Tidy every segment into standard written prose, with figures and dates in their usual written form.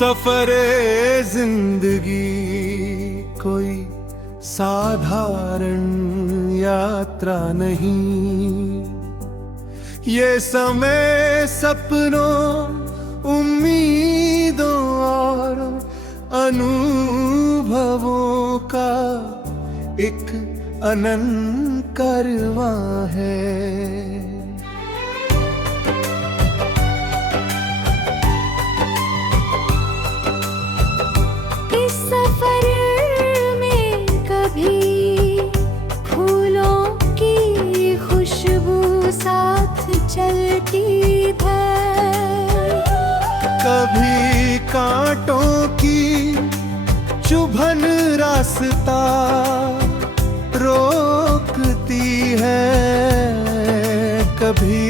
सफरे जिंदगी कोई साधारण यात्रा नहीं। ये समय सपनों, उम्मीदों और अनुभवों का एक अनंत कारवां है। इस सफर में कभी फूलों की खुशबू साथ चलती है, कभी कांटों की चुभन रास्ता रोकती है, कभी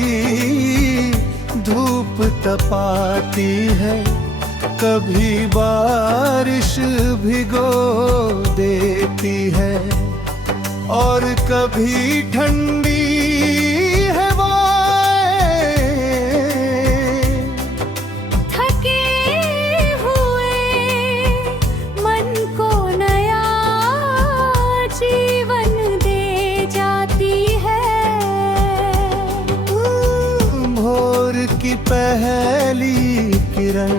धूप तपाती है, कभी बारिश भिगो देती है, और कभी ठंडी हवाएं थके हुए मन को नया जीवन दे जाती है। भोर की पहली किरण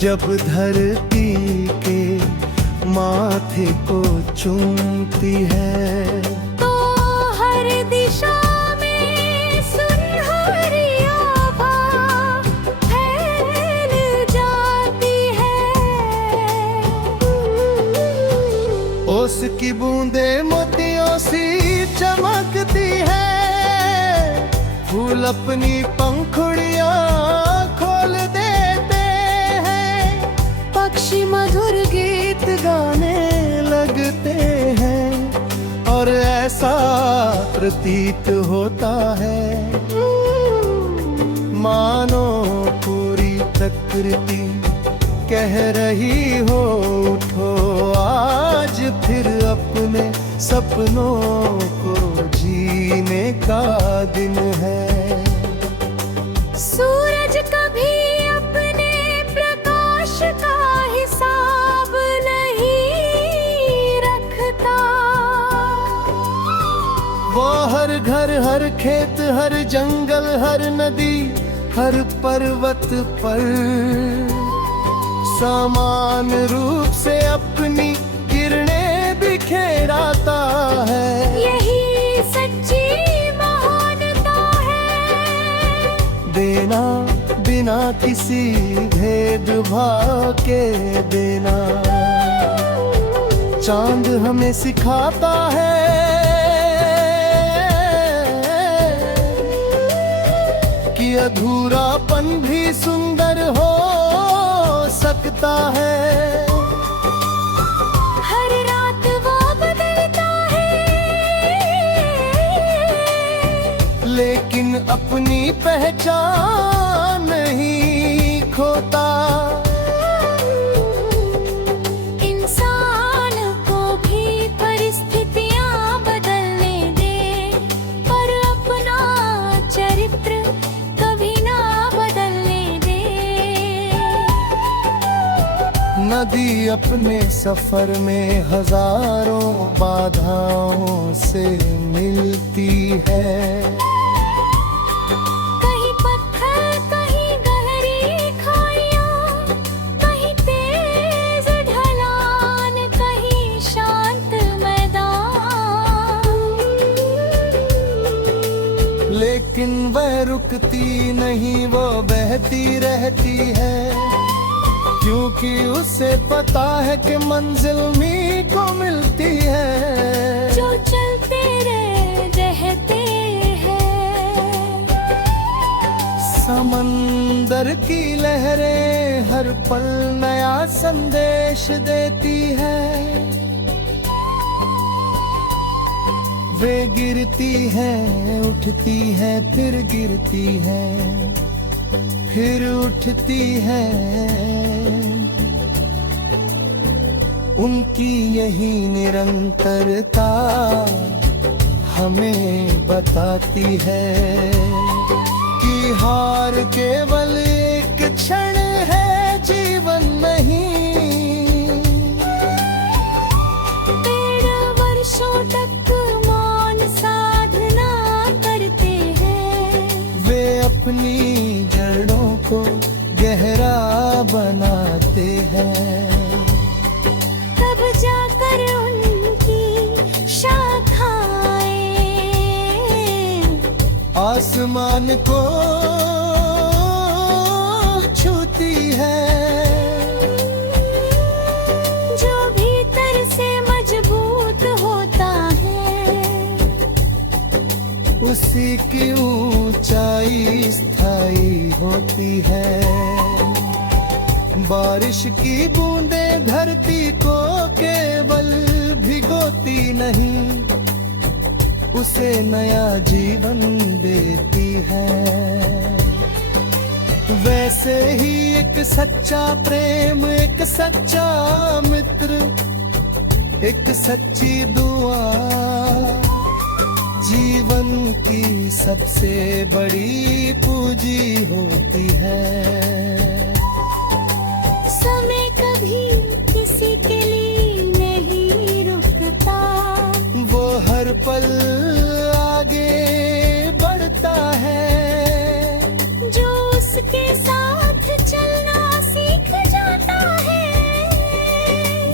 जब धरती के माथे को चूमती है, तो हर दिशा में सुनहरी आभा फैल जाती है। ओस की बूंदे मोतियों सी चमकती है, फूल अपनी पंखुड़ियां खोल देते हैं, पक्षी मधुर गीत गाने लगते हैं, और ऐसा प्रतीत होता है मानो पूरी प्रकृति कह रही हो, उठो आज फिर अपने सपनों को जीने का दिन है। सूरज कभी अपने प्रकाश का हिसाब नहीं रखता, वो हर घर, हर खेत, हर जंगल, हर नदी, हर पर्वत पर समान रूप से अपनी किरणें बिखेराता है। यही सच्ची महानता है, देना बिना किसी भेदभाव के देना। चांद हमें सिखाता है कि अधूरापन भी सुंदर हो सकता है। हर रात वो बदलता है, लेकिन अपनी पहचान नहीं खोता। इंसान को भी परिस्थितियां बदलने दे, पर अपना चरित्र कभी ना बदलने दे। नदी अपने सफर में हजारों बाधाओं से मिलती है, कहीं पत्थर, कहीं गहरी खाइयां, कहीं तेज ढलान, कहीं शांत मैदान। लेकिन वह रुकती नहीं, वो बहती रहती है, क्योंकि उसे पता है कि मंजिल उन्हीं को मिलती है जो चलते रहते हैं। समंदर की लहरें हर पल नया संदेश देती है, वे गिरती हैं, उठती हैं, फिर गिरती हैं, फिर उठती हैं। उनकी यही निरंतरता हमें बताती है कि हार केवल एक क्षण है जीवन अपनी जड़ों को गहरा बनाते हैं। तब जाकर उनकी शाखाएं आसमान को छूती है। जो भीतर से मजबूत होता है, उसी की ऊंचाई स्थायी होती है। बारिश की बूंदें धरती को केवल भिगोती नहीं, उसे नया जीवन देती है। वैसे ही एक सच्चा प्रेम, एक सच्चा मित्र, एक सच्ची दुआ जीवन की सबसे बड़ी पूंजी होती है। समय कभी किसी के लिए नहीं रुकता, वो हर पल आगे बढ़ता है। जो उसके साथ चलना सीख जाता है,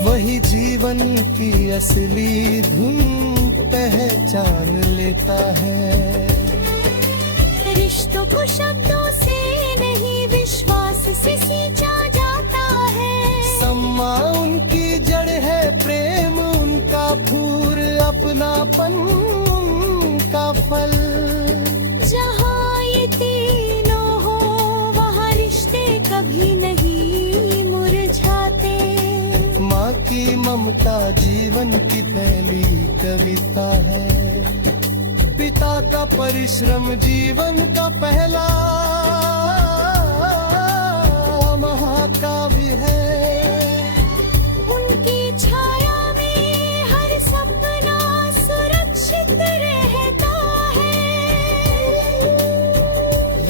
वही जीवन की असली धुन पहचान लेता है। रिश्तों को शब्दों से नहीं, विश्वास से सींचा जाता है। सम्मान उनकी जड़ है, प्रेम उनका फूल, अपनापन उनका फल। जहाँ ये तीनों हो, वहाँ रिश्ते कभी नहीं मुरझाते। माँ की ममता जीवन की पहली कविता है। पिता का परिश्रम जीवन का पहला महाकाव्य है। उनकी छाया में हर सपना सुरक्षित रहता है।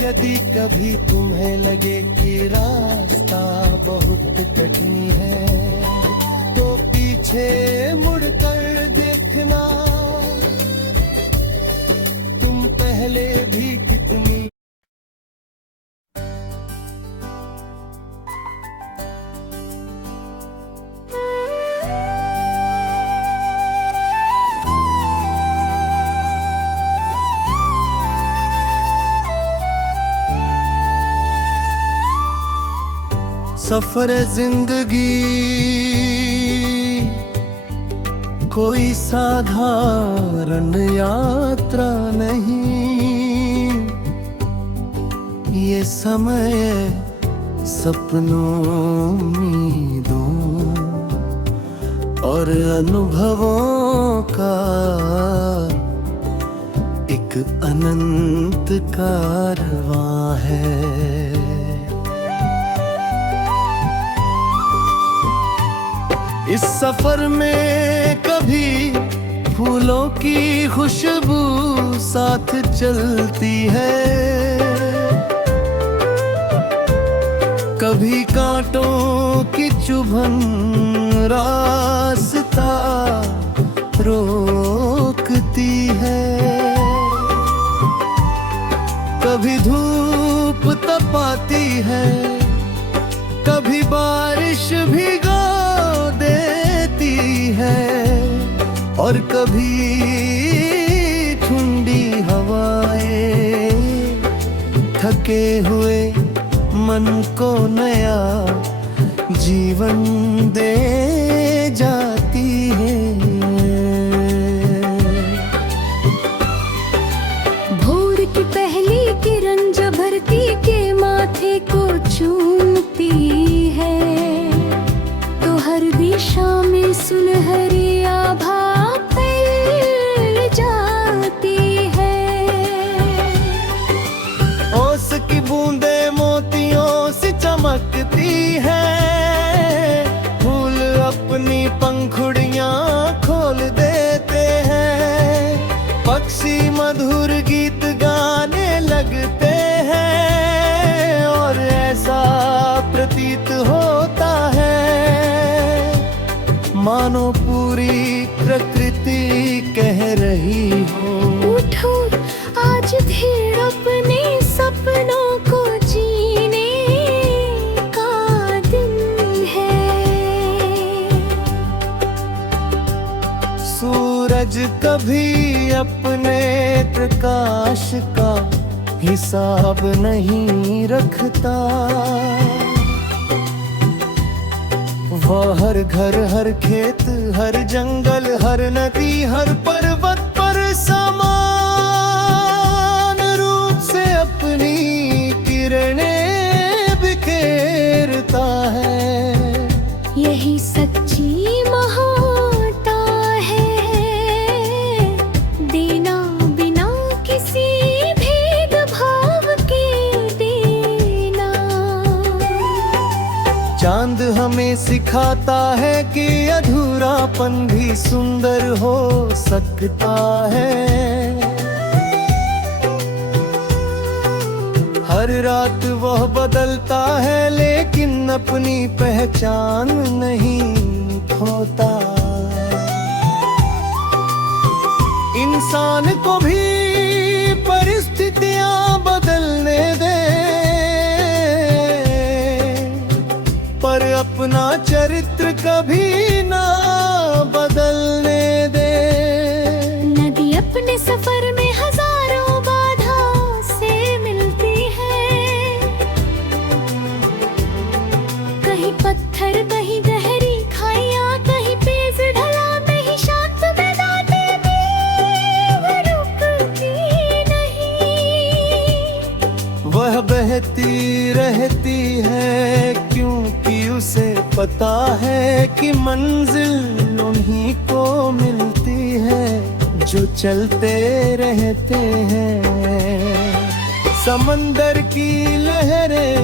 यदि कभी तुम्हें लगे कि रास्ता बहुत कठिन है, तो पीछे मुड़कर देखना, तुम पहले भी कितनी सफर जिंदगी कोई साधारण यात्रा नहीं। ये समय सपनों, उम्मीदों और अनुभवों का एक अनंत कारवां है। इस सफर में कभी फूलों की खुशबू साथ चलती है, कभी कांटों की चुभन रास्ता रोकती है, कभी धूप तपाती है, कभी बारिश भिगो देती है, और कभी ठंडी हवाएं थके हुए मन को नया जीवन दे जाती है। भोर की पहली किरण जब धरती के माथे को चूमती है, तो हर दिशा में सुनहरी आभा फैल जाती है। ओस की बूंदे मोतियों से चमकती है, फूल अपनी पंखों कभी अपने प्रकाश का हिसाब नहीं रखता। वह हर घर, हर खेत, हर जंगल, हर नदी, हर पर्वत पर समान रूप से अपनी किरणें बिखेरता है। यही सच्ची महानता है, देना बिना किसी भेदभाव के देना। चांद हमें सिखाता है कि अधूरापन भी सुंदर हो सकता है। हर रात वह बदलता है लेकिन अपनी पहचान नहीं खोता। इंसान को भी परिस्थितियां बदलने दे, पर अपना चरित्र कभी ना बदलने दे। नदी अपने सफर में हजारों बाधा से मिलती है, कहीं पत्थर, कहीं गहरी खाइयां, कहीं तेज ढलान, कहीं शांत मैदान में वह रुकती नहीं। वह बहती रहती है क्योंकि उसे पता है कि मंजिल उन्हीं को मिलती है जो चलते रहते हैं। समंदर की लहरें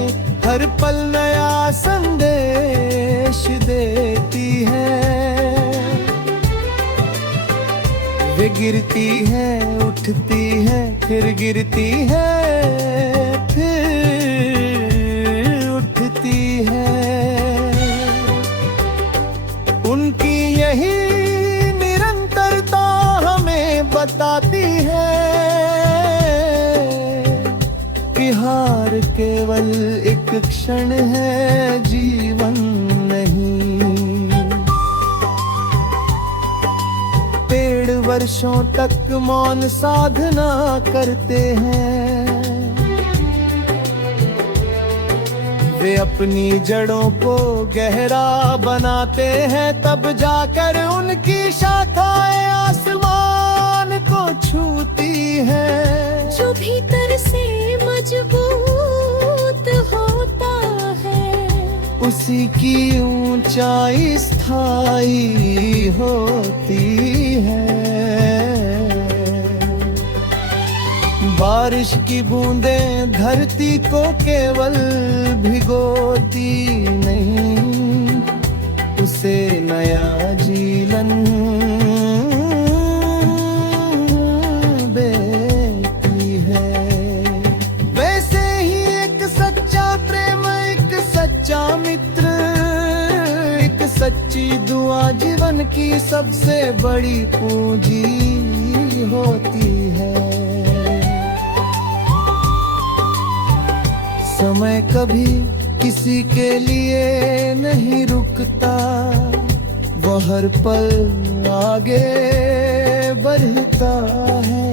हर पल नया संदेश देती है। वे गिरती है, उठती है, फिर गिरती है, फिर उठती है। उनकी यही निरंतरता हमें बताती है कि हार केवल एक क्षण है, जीवन नहीं। पेड़ वर्षों तक मौन साधना करते हैं, वे अपनी जड़ों को गहरा बनाते हैं, तब जाकर उनकी शाखाएं आसमान को छूती हैं। जो भीतर से मजबूत होता है, उसी की ऊंचाई स्थायी होती है। बारिश की बूंदें धरती को केवल भिगोती नहीं, उसे नया जीवन देती है। वैसे ही एक सच्चा प्रेम, एक सच्चा मित्र, एक सच्ची दुआ जीवन की सबसे बड़ी पूंजी होती है। समय कभी किसी के लिए नहीं रुकता, वो हर पल आगे बढ़ता है।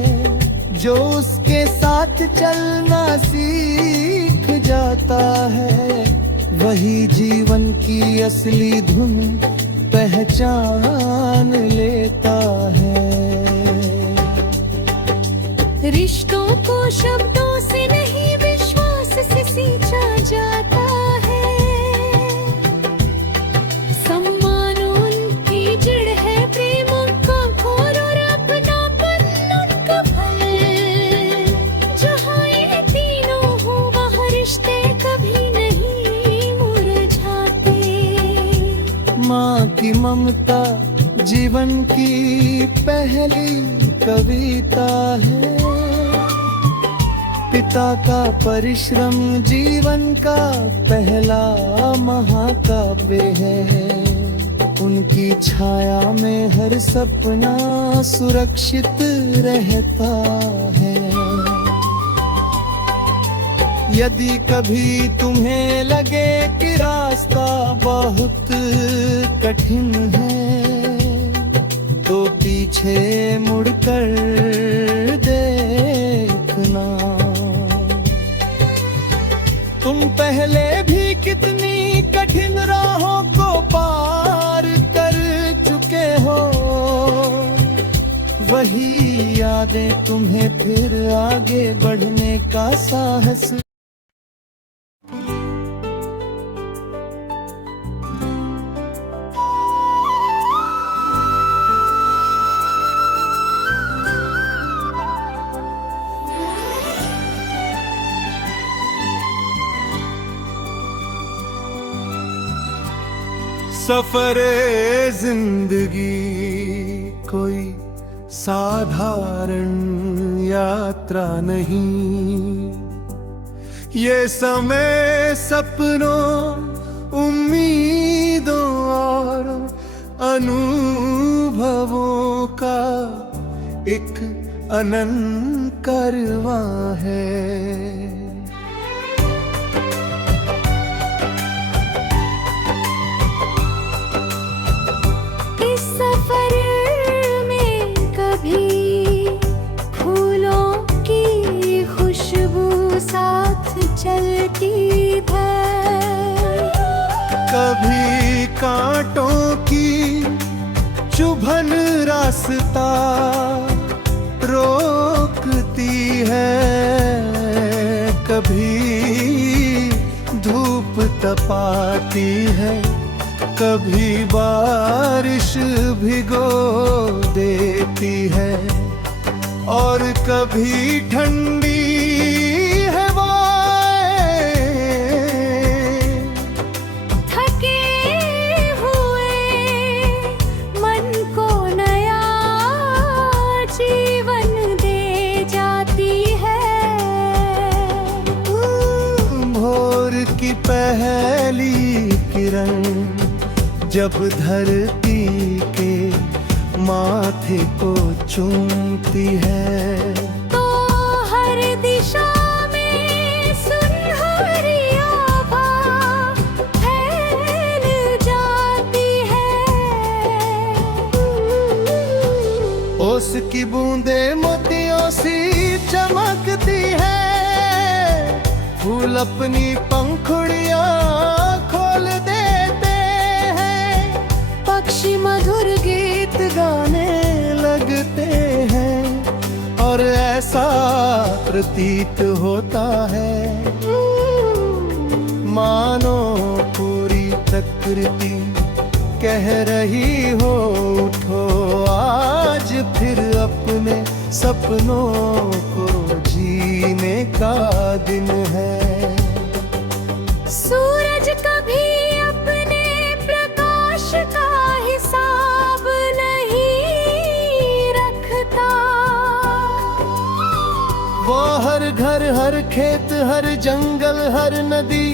जो उसके साथ चलना सीख जाता है, वही जीवन की असली धुन पहचान लेता है। रिश्तों को शब्दों से नहीं, विश्वास से सींचा जाता है। सम्मान उनकी जड़ है, प्रेम उनका घोर और अपनापन उनका फल। जहाँ ये तीनों हो वहाँ रिश्ते कभी नहीं मुरझाते। माँ की ममता जीवन की पहली कविता है, पिता का परिश्रम जीवन का पहला महाकाव्य है। उनकी छाया में हर सपना सुरक्षित रहता है। यदि कभी तुम्हें लगे कि रास्ता बहुत कठिन है, तो पीछे मुड़कर देखना। तुम पहले भी कितनी कठिन राहों को पार कर चुके हो, वही यादें तुम्हें फिर आगे बढ़ने का साहस। सफरे जिंदगी कोई साधारण यात्रा नहीं, ये समय सपनों, उम्मीदों और अनुभवों का एक अनंत कारवां है। चलती है कभी कांटों की चुभन रास्ता रोकती है, कभी धूप तपाती है, कभी बारिश भिगो देती है, और कभी ठंडी पहली किरण जब धरती के माथे को चूमती है, तो हर दिशा में सुनहरी आभा फैल जाती है। ओस की बूंदे मोतियों सी चमकती है, फूल अपनी पंखुड़ियां खोल देते हैं, पक्षी मधुर गीत गाने लगते हैं, और ऐसा प्रतीत होता है मानो पूरी प्रकृति कह रही हो, उठो आज फिर अपने सपनों को जीने का दिन है। सूरज कभी अपने प्रकाश का हिसाब नहीं रखता, वो हर घर, हर खेत, हर जंगल, हर नदी,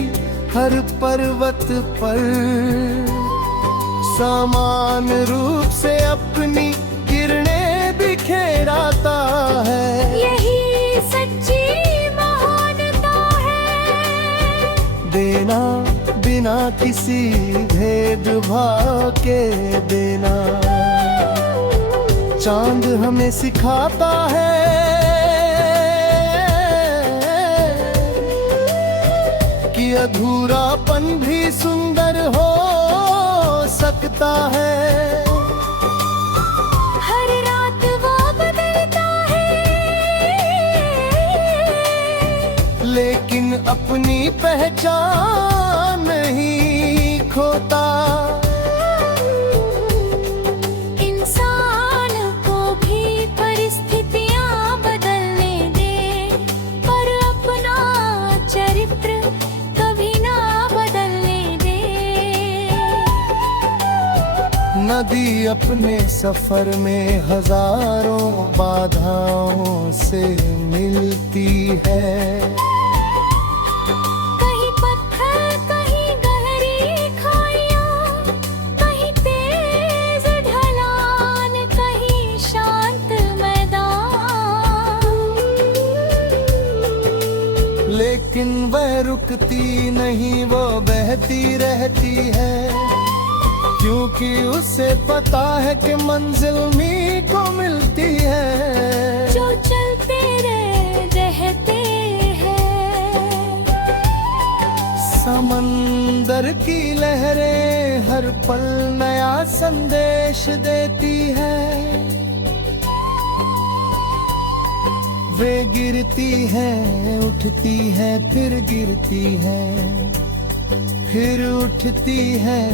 हर पर्वत पर समान रूप से अपनी किरणें बिखेराता है। यही सच्ची महानता है, देना बिना किसी भेदभाव के देना। चांद हमें सिखाता है कि अधूरापन भी सुंदर हो सकता है। हर रात वो बदलता है, लेकिन अपनी पहचान नहीं खोता। इंसान को भी परिस्थितियां बदलने दे, पर अपना चरित्र कभी ना बदलने दे। नदी अपने सफर में हजारों बाधाओं से मिलती है, कहीं पत्थर, कहीं गहरी खाइयां, कहीं तेज ढलान, कहीं शांत मैदान। लेकिन वह रुकती नहीं, वो बहती रहती है, क्योंकि उसे पता है कि मंजिल मीठ मिलती है। जो चलते रहते हैं। समंदर की लहरें हर पल नया संदेश देती है। वे गिरती हैं, उठती हैं, फिर गिरती हैं, फिर उठती हैं।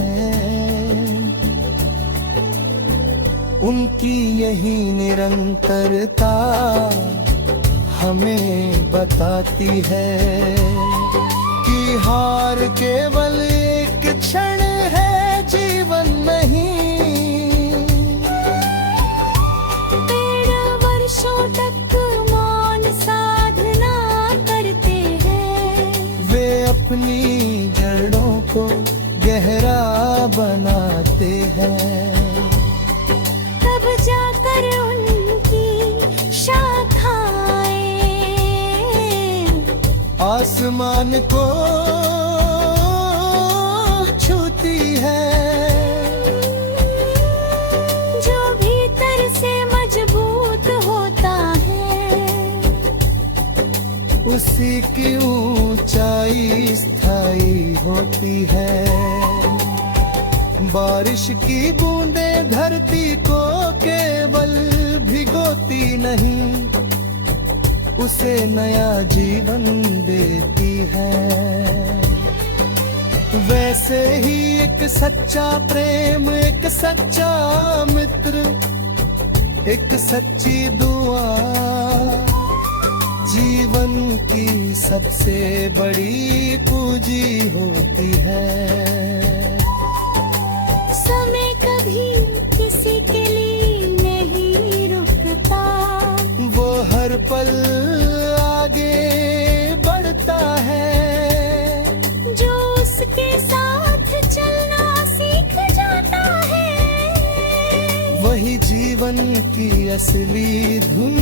उनकी यही निरंतरता हमें बताती है कि हार केवल एक क्षण है, जीवन नहीं। पेड़ वर्षों तक मौन साधना करते हैं। वे अपनी जड़ों को गहरा बनाते हैं। तब जाकर उनकी शाखाएं आसमान को छूती है। जो भीतर से मजबूत होता है, उसी की ऊंचाई स्थायी होती है। बारिश की बूंदें धरती को केवल भिगोती नहीं, उसे नया जीवन देती है। वैसे ही एक सच्चा प्रेम, एक सच्चा मित्र, एक सच्ची दुआ जीवन की सबसे बड़ी पूंजी होती है। समय कभी किसी के लिए नहीं रुकता। वो हर पल आगे बढ़ता है। जो उसके साथ चलना सीख जाता है, वही जीवन की असली धुन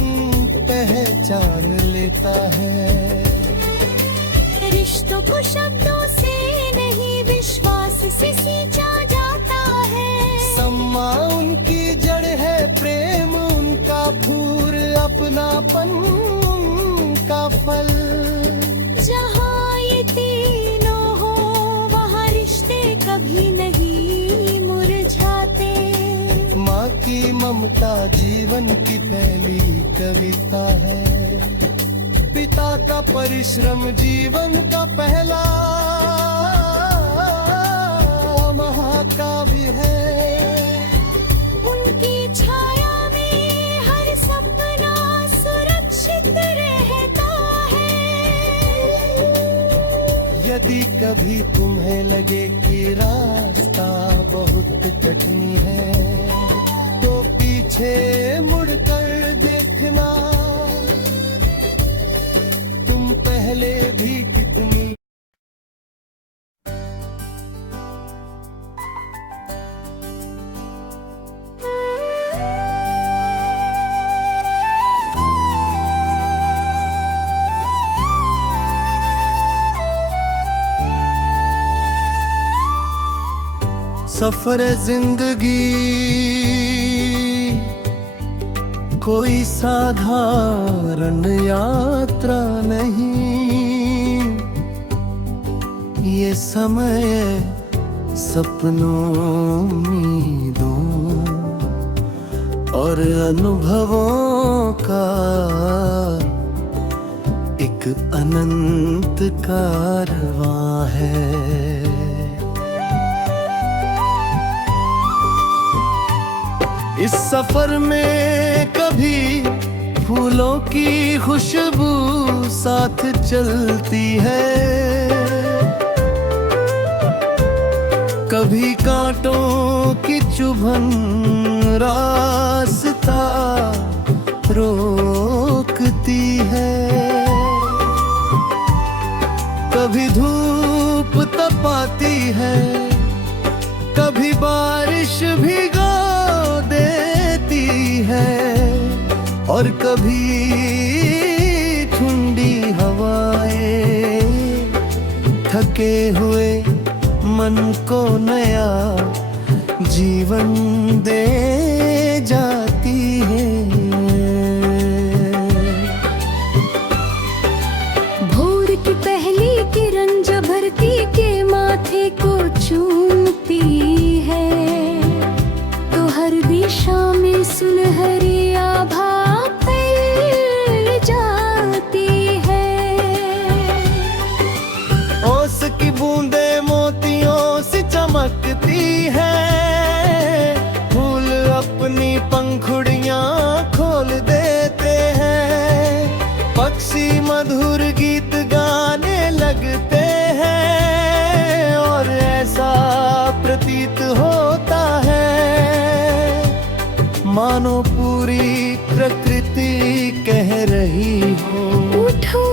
पहचान लेता है। रिश्तों को शब्दों से नहीं, विश्वास से सींचा जाता है। सम्मा उनकी जड़ है, प्रेम उनका फूल, अपनापन उनका फल। जहाँ ये तीनों हो, वहाँ रिश्ते कभी नहीं मुरझाते। माँ की ममता जीवन की पहली कविता है। पिता का परिश्रम जीवन का पहला महाकाव्य है। उनकी छाया में हर सपना सुरक्षित रहता है। यदि कभी तुम्हें लगे कि रास्ता बहुत कठिन है, तो पीछे मुड़कर देखना, तुम पहले भी कितनी सफर जिंदगी कोई साधारण यात्रा नहीं। ये समय सपनों, उम्मीदों और अनुभवों का एक अनंत कारवां है। इस सफर में कभी फूलों की खुशबू साथ चलती है, कभी कांटों की चुभन रास्ता रोकती है, कभी धूप तपाती है, कभी बारिश भिगो देती है, और कभी ठंडी हवाएं थके हुए मन को नया जीवन दे जाती है। पहली किरण जब धरती के माथे को चूमती है तो हर दिशा में सुनहरी आभा फैल जाती है। ओस की बूंदे मोतियों से चमकती है, फूल अपनी पंखुड़ियां खोल देते हैं, पक्षी मधुर गीत गाने लगते हैं और ऐसा प्रतीत होता है मानो पूरी प्रकृति कह रही हो, उठो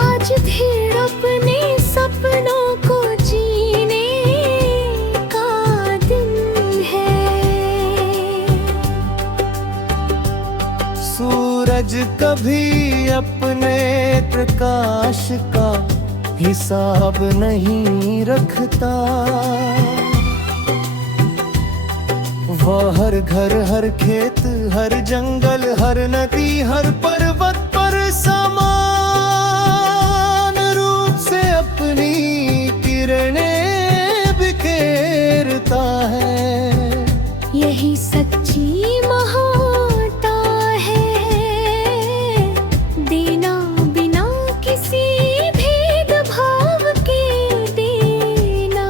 आज फिर अपने सपनों को जीने का दिन है। सूरज कभी अपने प्रकाश का हिसाब नहीं रखता, वह हर घर हर खेत हर जंगल हर नदी हर पर्वत पर समान रूप से अपनी किरणें बिखेरता है। यही सच्ची महानता है, देना बिना किसी भेदभाव के देना।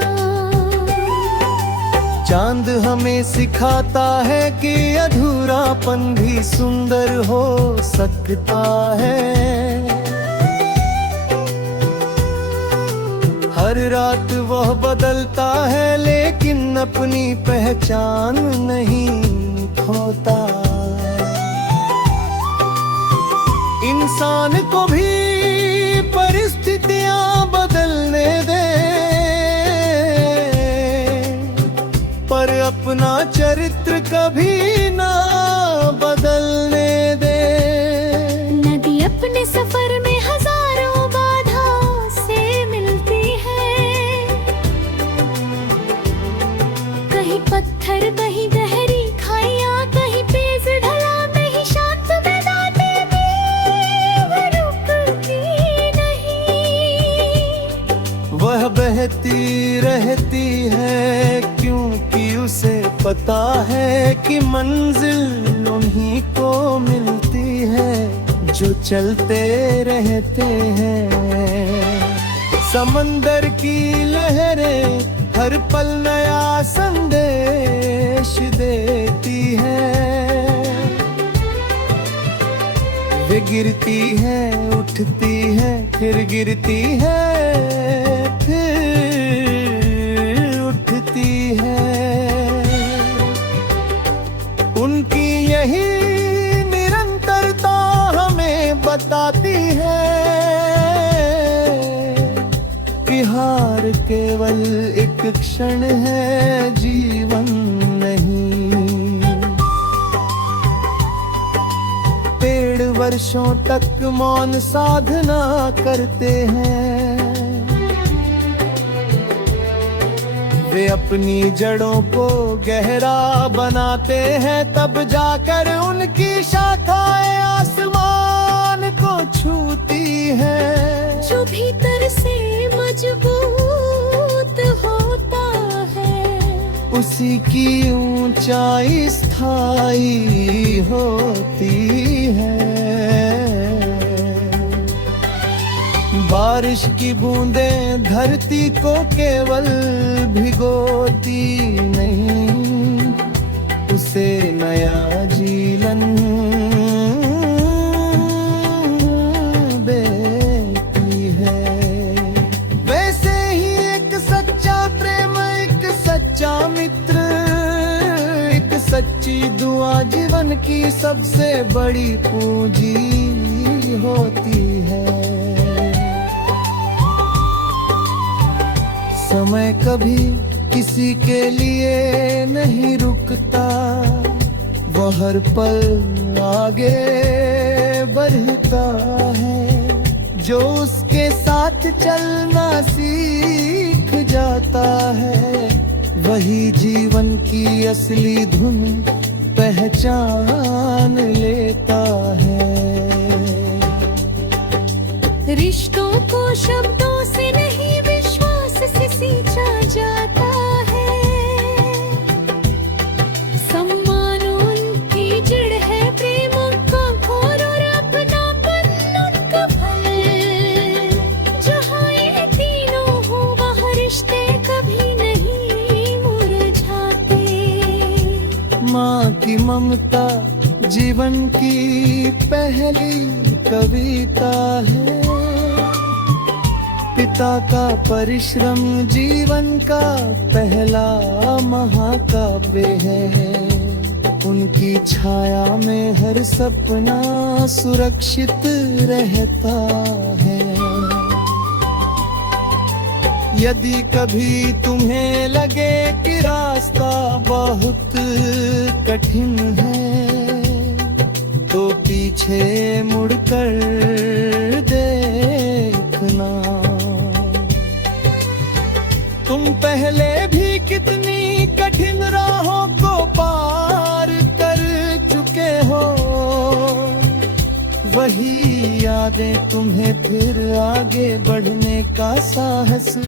चांद हमें सिखाता है कि अधूरापन भी सुंदर हो सकता है, हर रात वह बदलता है लेकिन अपनी पहचान नहीं खोता। इंसान को भी परिस्थितियां बदलने दे, पर अपना चरित्र कभी ना बदलने दे। नदी अपने सफर में हजारों बाधाओं से मिलती है, कहीं पत्थर कहीं गहरी खाइयां कहीं तेज ढलान, कहीं शांत मैदाने में वह रुकती नहीं। वह बहती रहती है क्योंकि उसे पता है कि मंजिल उन्हीं को मिलती है जो चलते रहते हैं। समंदर की लहरें हर पल नया संदेश देती है, वे गिरती है उठती है फिर गिरती है फिर उठती है। उनकी यही निरंतरता हमें बताती है कि हार केवल एक क्षण है, जीवन नहीं। पेड़ वर्षों तक मौन साधना करते हैं, वे अपनी जड़ों को गहरा बनाते हैं, तब जाकर उनकी शाखाएं आसमान को छूती है। जो भीतर से मजबूत होता है, उसी की ऊंचाई स्थायी होती है। बारिश की बूंदें धरती को केवल भिगोती नहीं, उसे नया जीवन देती है। वैसे ही एक सच्चा प्रेम एक सच्चा मित्र एक सच्ची दुआ जीवन की सबसे बड़ी पूंजी होती है। समय कभी किसी के लिए नहीं रुकता, वह हर पल आगे बढ़ता है। जो उसके साथ चलना सीख जाता है, वही जीवन की असली धुन पहचान लेता है। रिश्तों को शब्दों से नहीं विश्वास से सींचा जाता है। सम्मान उनकी जड़ है, प्रेम उनका घोर और अपनापन उनका फल। जहाँ ये तीनों हो वहाँ रिश्ते कभी नहीं मुरझाते। माँ की ममता जीवन की पहली कविता है। पिता का परिश्रम जीवन का पहला महाकाव्य है। उनकी छाया में हर सपना सुरक्षित रहता है। यदि कभी तुम्हें लगे कि रास्ता बहुत कठिन है, तो पीछे मुड़कर देखना। तुम पहले भी कितनी कठिन राहों को पार कर चुके हो। वही यादें तुम्हें फिर आगे बढ़ने का साहस